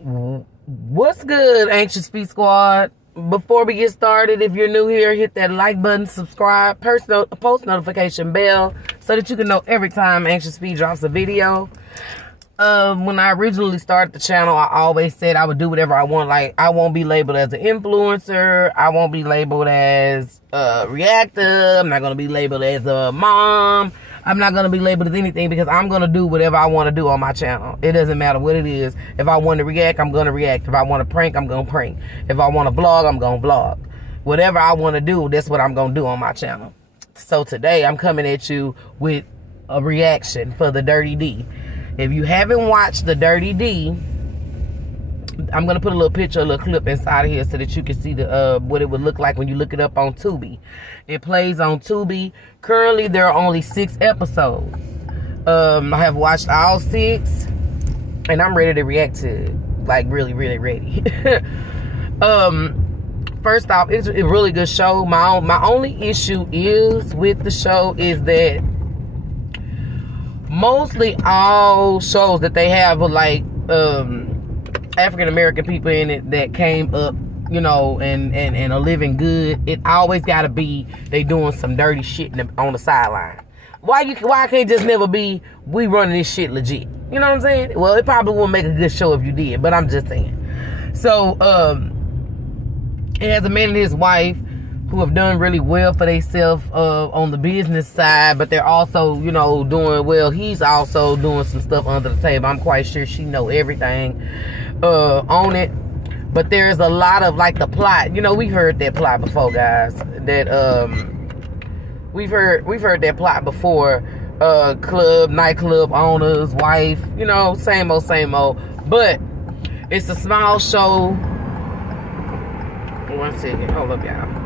What's good, Anxious Feet Squad? Before we get started, if you're new here, hit that like button, subscribe, post notification bell so that you can know every time Anxious Feet drops a video. When I originally started the channel, I always said I would do whatever I want. Like, I won't be labeled as an influencer. I won't be labeled as a reactor. I'm not going to be labeled as a mom. I'm not going to be labeled as anything because I'm going to do whatever I want to do on my channel. It doesn't matter what it is. If I want to react, I'm going to react. If I want to prank, I'm going to prank. If I want to vlog, I'm going to vlog. Whatever I want to do, that's what I'm going to do on my channel. So today, I'm coming at you with a reaction for the Dirty D. If you haven't watched the Dirty D, I'm going to put a little picture, a little clip inside of here so that you can see the what it would look like when you look it up on Tubi. It plays on Tubi. Currently, there are only 6 episodes. I have watched all 6, and I'm ready to react to it. Like, really, really ready. First off, it's a really good show. My only issue is with the show is that mostly all shows that they have are like African American people in it that came up, you know, and are living good. It always gotta be they doing some dirty shit on the sideline. Why can't just never be we running this shit legit? You know what I'm saying? Well, it probably wouldn't make a good show if you did, but I'm just saying. So it has a man and his wife who have done really well for themselves on the business side, but they're also, you know, doing well. He's also doing some stuff under the table. I'm quite sure she know everything on it. But there's a lot of, like, the plot. You know, we've heard that plot before, guys. That we've heard that plot before. Nightclub owner's wife. You know, same old, same old. But it's a small show. One second, hold up, y'all.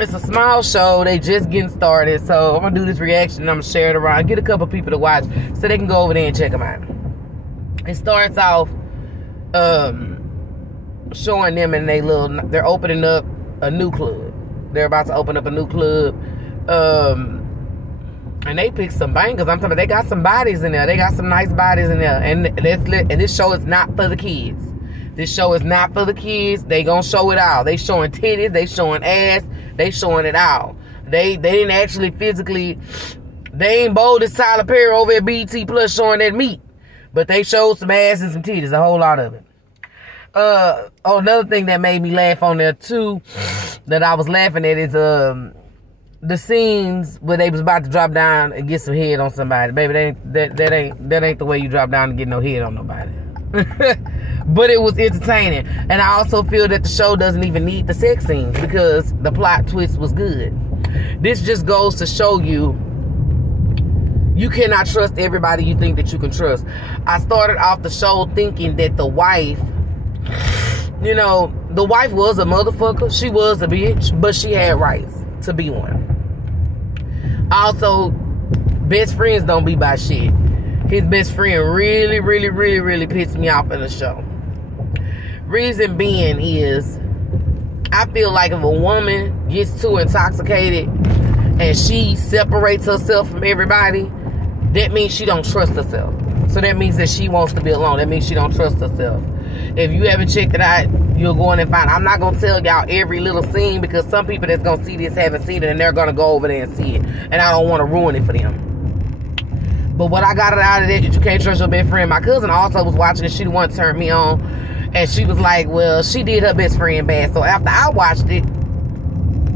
It's a small show. They just getting started. So I'm going to do this reaction and I'm going to share it around. Get a couple people to watch so they can go over there and check them out. It starts off showing them in they're opening up a new club. They're about to open up a new club. And they pick some bangers. I'm talking about they got some bodies in there. They got some nice bodies in there. And this show is not for the kids. This show is not for the kids. They gonna show it all. They showing titties. They showing ass. They showing it all. They didn't actually physically. They ain't bold as Tyler Perry over at BET Plus showing that meat. But they showed some ass and some titties. A whole lot of it. Another thing that made me laugh on there too, that I was laughing at is the scenes where they was about to drop down and get some head on somebody. Baby, that ain't the way you drop down and get no head on nobody. But it was entertaining. And I also feel that the show doesn't even need the sex scenes because the plot twist was good. This just goes to show you cannot trust everybody you think that you can trust. I started off the show thinking that the wife, you know, the wife was a motherfucker. She was a bitch, but she had rights to be one. Also, best friends don't be by shit. His best friend really, really, really, really pissed me off in the show. Reason being is, I feel like if a woman gets too intoxicated and she separates herself from everybody, that means she don't trust herself. So that means that she wants to be alone. That means she don't trust herself. If you haven't checked it out, you'll go in and find. I'm not going to tell y'all every little scene because some people that's going to see this haven't seen it and they're going to go over there and see it. And I don't want to ruin it for them. But what I got out of that, you can't trust your best friend. My cousin also was watching it. She the one turned me on. And she was like, well, she did her best friend bad. So after I watched it,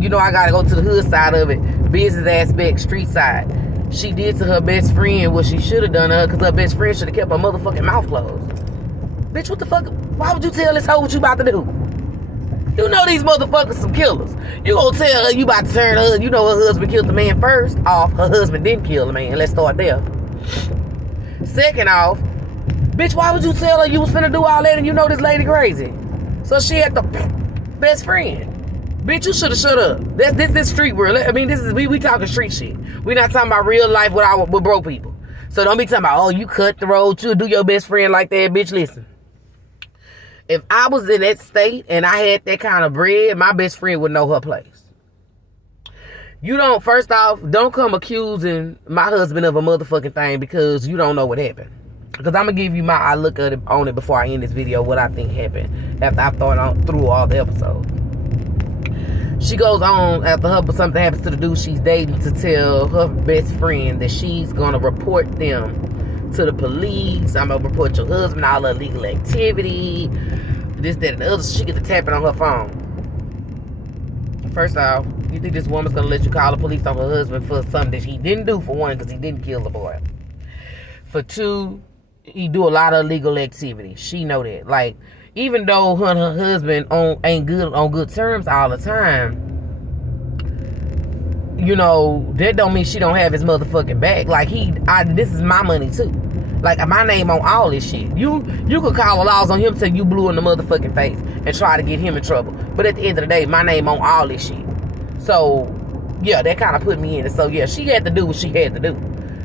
you know, I got to go to the hood side of it. Business aspect, street side. She did to her best friend what she should have done to her because her best friend should have kept her motherfucking mouth closed. Bitch, what the fuck? Why would you tell this hoe what you about to do? You know these motherfuckers some killers. You gonna tell her you about to turn her, you know her husband killed the man first off. Her husband didn't kill the man. Let's start there. Second off, bitch, why would you tell her you was finna do all that and you know this lady crazy? So she had the best friend. Bitch, you should have shut up. This street world. I mean, we talking street shit. We not talking about real life with broke people. So don't be talking about, oh, you cut the road, you do your best friend like that, bitch. Listen. If I was in that state and I had that kind of bread, my best friend would know her place. You don't, first off, don't come accusing my husband of a motherfucking thing because you don't know what happened. Because I'm going to give you my I look at it, on it before I end this video, what I think happened after I've thought through all the episodes. She goes on, after something happens to the dude she's dating, to tell her best friend that she's going to report them to the police. I'm going to report your husband, all illegal activity, this, that, and the other. She gets to tapping on her phone. First off, you think this woman's going to let you call the police on her husband for something that he didn't do, for one, because he didn't kill the boy. For two, he do a lot of illegal activity. She know that. Like, even though her and her husband ain't on good terms all the time, you know, that don't mean she don't have his motherfucking back. Like, this is my money too. Like, my name on all this shit. You could call the laws on him till you blew in the motherfucking face and try to get him in trouble. But at the end of the day, my name on all this shit. So, yeah, that kind of put me in it. So, yeah, she had to do what she had to do.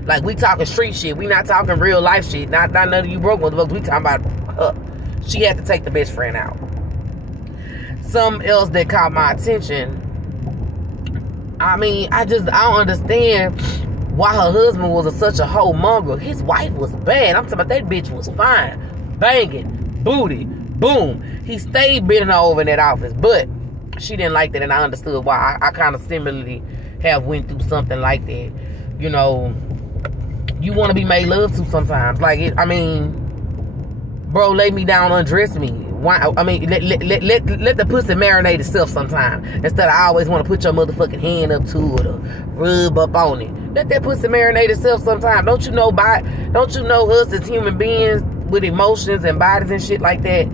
Like, we talking street shit. We not talking real life shit. Not none of you broke motherfuckers. We talking about her. She had to take the best friend out. Something else that caught my attention. I mean, I don't understand why her husband was such a hoe monger. His wife was bad. I'm talking about that bitch was fine. Banging. Booty. Boom. He stayed bending her over in that office. But she didn't like that, and I understood why. I kind of similarly have went through something like that. You know, you want to be made love to sometimes. Like, bro, lay me down, undress me. Why? I mean, let the pussy marinate itself sometime. Instead of I always want to put your motherfucking hand up to it or rub up on it. Let that pussy marinate itself sometime. Don't you know us as human beings with emotions and bodies and shit like that?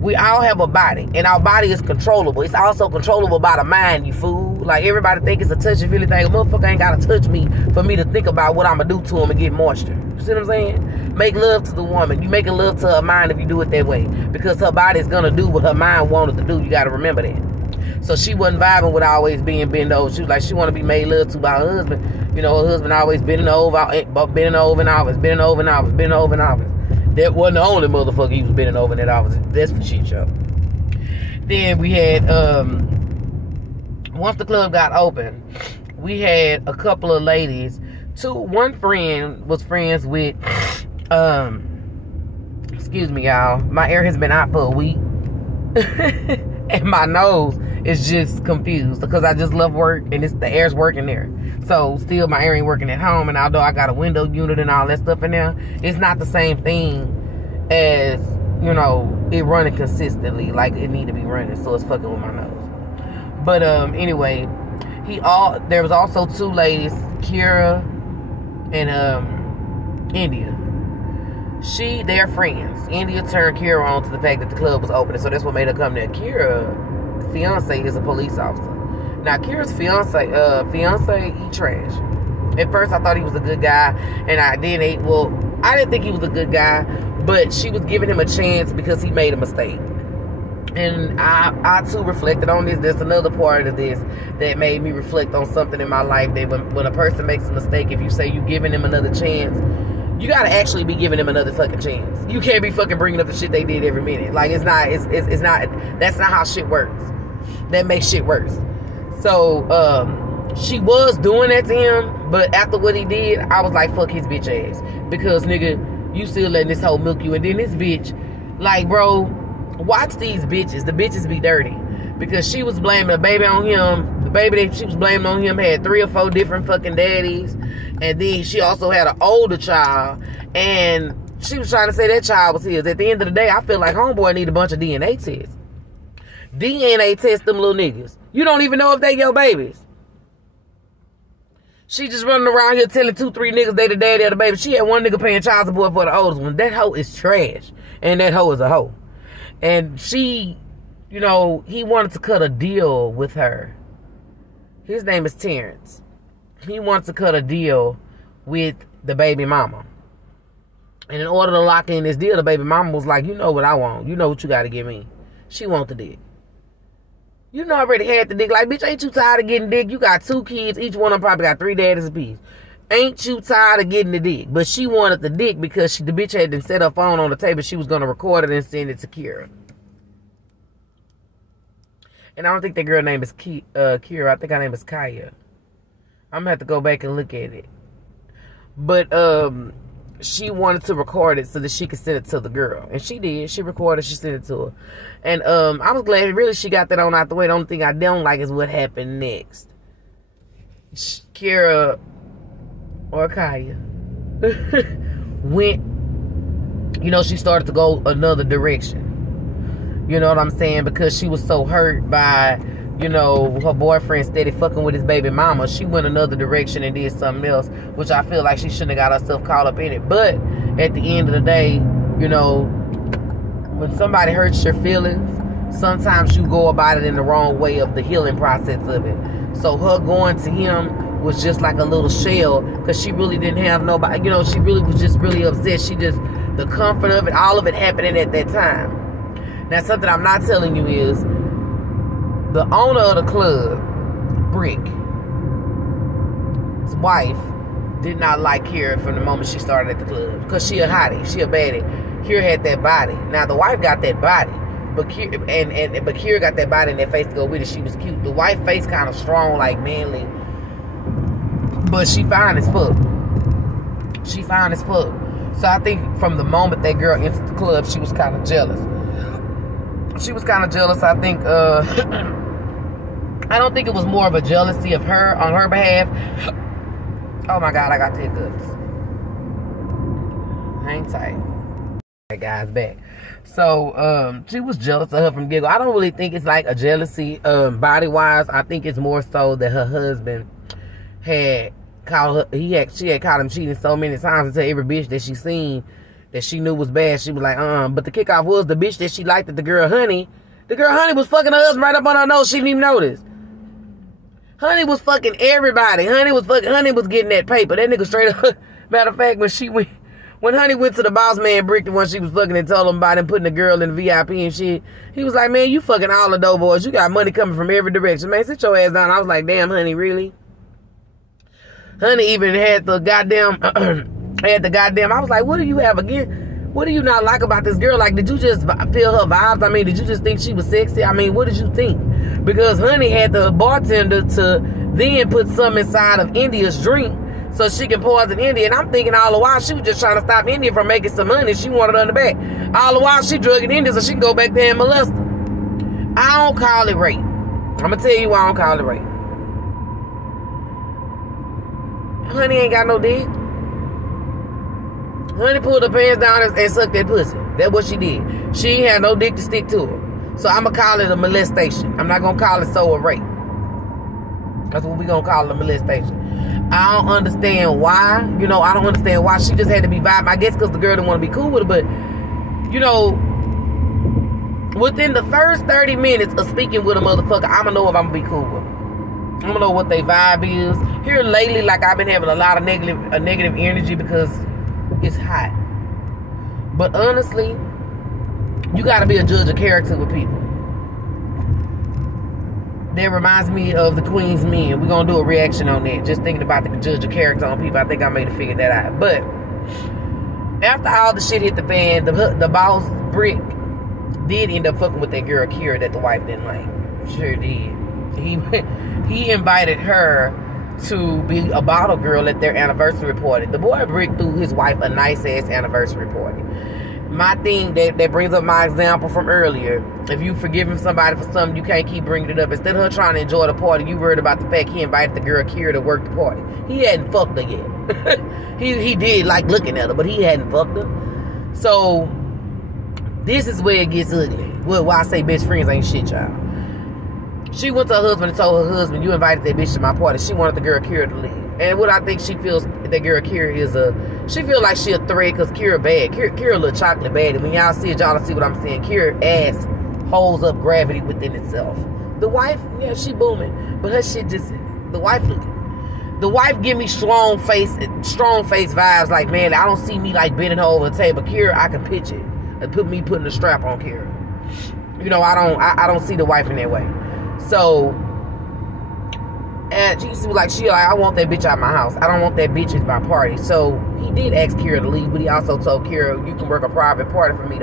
We all have a body, and our body is controllable. It's also controllable by the mind, you fool. Like, everybody think it's a touchy-feely thing. A motherfucker ain't got to touch me for me to think about what I'm going to do to him and get moisture. You see what I'm saying? Make love to the woman. You making love to her mind if you do it that way. Because her body is going to do what her mind wanted to do. You got to remember that. So she wasn't vibing with always being bent over. She was like, she want to be made love to by her husband. You know, her husband always bending over in office. That wasn't the only motherfucker he was bending over in that office. That's for shit show. Then we had, once the club got open, we had a couple of ladies. One friend was friends with, excuse me, y'all. My ear has been out for a week. And my nose is just confused because I just love work and the air's working there. So still my air ain't working at home, and although I got a window unit and all that stuff in there, it's not the same thing as, you know, it running consistently like it need to be running, so it's fucking with my nose. But anyway, there was also two ladies, Kira and India. They're friends. India turned Kira on to the fact that the club was open, so that's what made her come there. Kira's fiance is a police officer. Now, Kira's fiance eat trash. At first, I thought he was a good guy, and I didn't think he was a good guy, but she was giving him a chance because he made a mistake. And I too reflected on this. There's another part of this that made me reflect on something in my life, that when a person makes a mistake, if you say you're giving him another chance, you gotta actually be giving them another fucking chance. You can't be fucking bringing up the shit they did every minute. Like, it's not, that's not how shit works. That makes shit worse. So, she was doing that to him, but after what he did, I was like, fuck his bitch ass. Because, nigga, you still letting this hoe milk you. And then this bitch, like, bro, watch these bitches. The bitches be dirty. Because she was blaming the baby on him. The baby that she was blaming on him had 3 or 4 different fucking daddies. And then she also had an older child. And she was trying to say that child was his. At the end of the day, I feel like homeboy need a bunch of DNA tests. DNA test them little niggas. You don't even know if they your babies. She just running around here telling 2, 3 niggas they the daddy of the baby. She had one nigga paying child support for the oldest one. That hoe is trash. And that hoe is a hoe. And she, you know, he wanted to cut a deal with her. His name is Terrence. He wants to cut a deal with the baby mama. And in order to lock in this deal, the baby mama was like, you know what I want. You know what you got to give me. She want the dick. You know, I already had the dick. Like, bitch, ain't you tired of getting dick? You got 2 kids. Each one of them probably got 3 daddies apiece. Ain't you tired of getting the dick? But she wanted the dick because the bitch had then set her phone on the table. She was going to record it and send it to Kira. And I don't think that girl name is Kira. I think her name is Kaya. I'm going to have to go back and look at it. But she wanted to record it so that she could send it to the girl. And she did. She recorded, she sent it to her. And I was glad really she got that on out the way. The only thing I don't like is what happened next. Kira or Kaya went, you know, she started to go another direction. You know what I'm saying? Because she was so hurt by, you know, her boyfriend steady fucking with his baby mama. She went another direction and did something else, which I feel like she shouldn't have got herself caught up in it. But at the end of the day, you know, when somebody hurts your feelings, sometimes you go about it in the wrong way of the healing process of it. So her going to him was just like a little shell, because she really didn't have nobody, you know, she really was just really upset. She just, the comfort of it, all of it happening at that time. Now, something I'm not telling you is, the owner of the club, Brick, his wife, did not like Kira from the moment she started at the club, because she a hottie, she a baddie. Kira had that body. Now, the wife got that body, but Kira got that body and that face to go with it. She was cute. The wife face kind of strong, like manly, but she fine as fuck. She fine as fuck. So I think from the moment that girl entered the club, she was kind of jealous. She was kind of jealous. I think, I don't think it was more of a jealousy of her on her behalf. Oh my God, I got the hiccups. Hang tight. That guy's back. So, she was jealous of her from Giggle. I don't really think it's like a jealousy, body-wise. I think it's more so that her husband had caught her, she had caught him cheating so many times until every bitch that she seen that she knew was bad, she was like, but the kickoff was the bitch that she liked, that the girl Honey was fucking her husband right up on her nose. She didn't even notice. Honey was fucking everybody. Honey was getting that paper. That nigga straight up, matter of fact, when Honey went to the boss man Brick, the one she was fucking, and told him about him putting the girl in the VIP and shit, he was like, man, you fucking all the dope boys. You got money coming from every direction. Man, sit your ass down. I was like, damn, Honey, really? Honey even had the goddamn, I was like, what do you have again? What do you not like about this girl? Like, did you just feel her vibes? I mean, did you just think she was sexy? I mean, what did you think? Because Honey had the bartender to then put some inside of India's drink so she can poison India. And I'm thinking all the while she was just trying to stop India from making some money. She wanted her in the back. All the while she drugging India so she can go back there and molest her. I don't call it rape. I'm going to tell you why I don't call it rape. Honey ain't got no dick. Honey pulled her pants down and sucked that pussy. That's what she did. She ain't had no dick to stick to her. So I'm going to call it a molestation. I'm not going to call it a rape. That's what we going to call it, a molestation. I don't understand why. You know, I don't understand why she just had to be vibing. I guess because the girl didn't want to be cool with her. But, you know, within the first 30 minutes of speaking with a motherfucker, I'm going to know if I'm going to be cool with her. I'm going to know what their vibe is. Here lately, like, I've been having a lot of negative energy because it's hot. But honestly, you got to be a judge of character with people. That reminds me of the Queen's Men. We're going to do a reaction on that. Just thinking about the judge of character on people. I think I may have figured that out. But after all the shit hit the fan, the boss, Brick, did end up fucking with that girl, Kira, that the wife didn't like. Sure did. He invited her to be a bottle girl at their anniversary party. The boy Brick threw his wife a nice-ass anniversary party. My thing, that brings up my example from earlier. If you forgiving somebody for something, you can't keep bringing it up. Instead of her trying to enjoy the party, you worried about the fact he invited the girl Kira to work the party. He hadn't fucked her yet. he did like looking at her, but he hadn't fucked her. So, this is where it gets ugly. Well, why I say best friends ain't shit, y'all. She went to her husband and told her husband, you invited that bitch to my party. She wanted the girl Kira to leave. And what I think she feels, that girl Kira is she feel like she a threat because Kira bad. Kira a little chocolate bad. And when y'all see it, y'all see what I'm saying. Kira ass holds up gravity within itself. The wife, yeah, she booming. But her shit just, the wife give me strong face vibes. Like, man, I don't see me like bending her over the table. Kira, I can pitch it. And put me putting a strap on Kira. You know, I don't see the wife in that way. So, and she used to be like, I want that bitch out of my house. I don't want that bitch at my party. So, he did ask Kira to leave, but he also told Kira, you can work a private party for me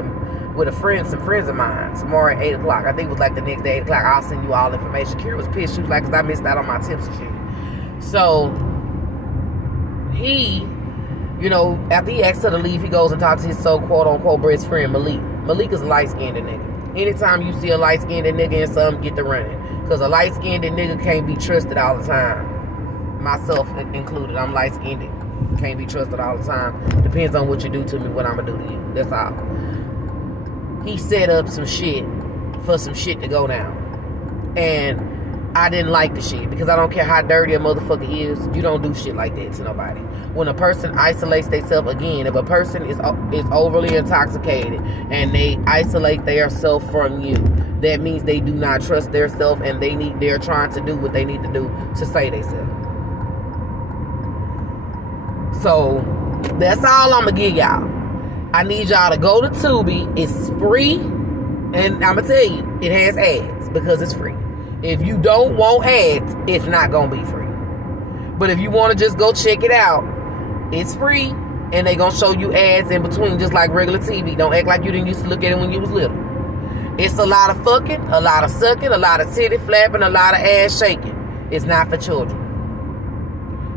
with some friends of mine tomorrow at 8 o'clock. I think it was like the next day, 8 o'clock. I'll send you all information. Kira was pissed. She was like, because I missed out on my tips and shit. So, he You know, after he asks her to leave, he goes and talks to his quote-unquote best friend, Malik. Malik is a light-skinned nigga. Anytime you see a light-skinned nigga and something, get to running. Because a light-skinned nigga can't be trusted all the time. Myself included. I'm light-skinned. Can't be trusted all the time. Depends on what you do to me, what I'm going to do to you. That's all. He set up some shit for some shit to go down. And I didn't like the shit. Because I don't care how dirty a motherfucker is. You don't do shit like that to nobody. When a person isolates themselves, again, if a person is overly intoxicated and they isolate themselves from you, that means they do not trust themselves and they're trying to do what they need to do to save themselves. So that's all I'm gonna give y'all. I need y'all to go to Tubi. It's free, and I'm gonna tell you, it has ads because it's free. If you don't want ads, it's not gonna be free. But if you want to just go check it out, it's free, and they gonna show you ads in between, just like regular TV. Don't act like you didn't used to look at it when you was little. It's a lot of fucking, a lot of sucking, a lot of titty flapping, a lot of ass shaking. It's not for children.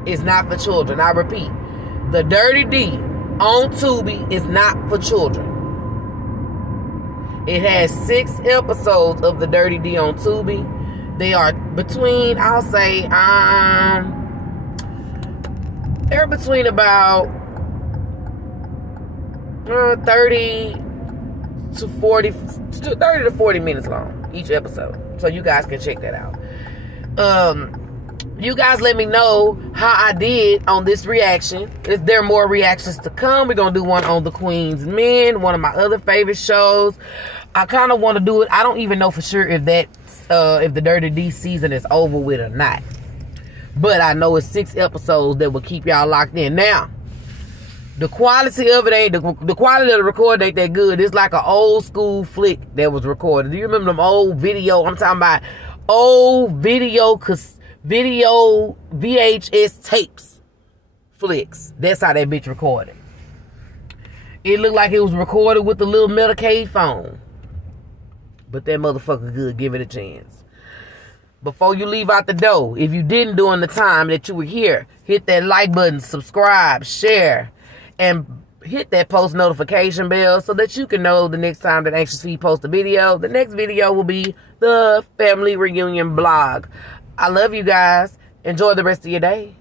It's not for children. I repeat, The Dirty D on Tubi is not for children. It has 6 episodes of The Dirty D on Tubi. They are between, I'll say, they're between about 30 to 40 minutes long, each episode. So you guys can check that out. You guys let me know how I did on this reaction. Is there more reactions to come? We're going to do one on The Queen's Men, one of my other favorite shows. I kind of want to do it. I don't even know for sure if the Dirty D season is over with or not. But I know it's 6 episodes that will keep y'all locked in. Now, the quality of it ain't, the quality of the recording ain't that good. It's like an old school flick that was recorded. Do you remember them old video? I'm talking about old video VHS tapes flicks. That's how that bitch recorded. It looked like it was recorded with the little Medicaid phone. But that motherfucker good. Give it a chance. Before you leave out the door, if you didn't during the time that you were here, hit that like button, subscribe, share, and hit that post notification bell so that you can know the next time that Anxious Feed posts a video. The next video will be the family reunion vlog. I love you guys. Enjoy the rest of your day.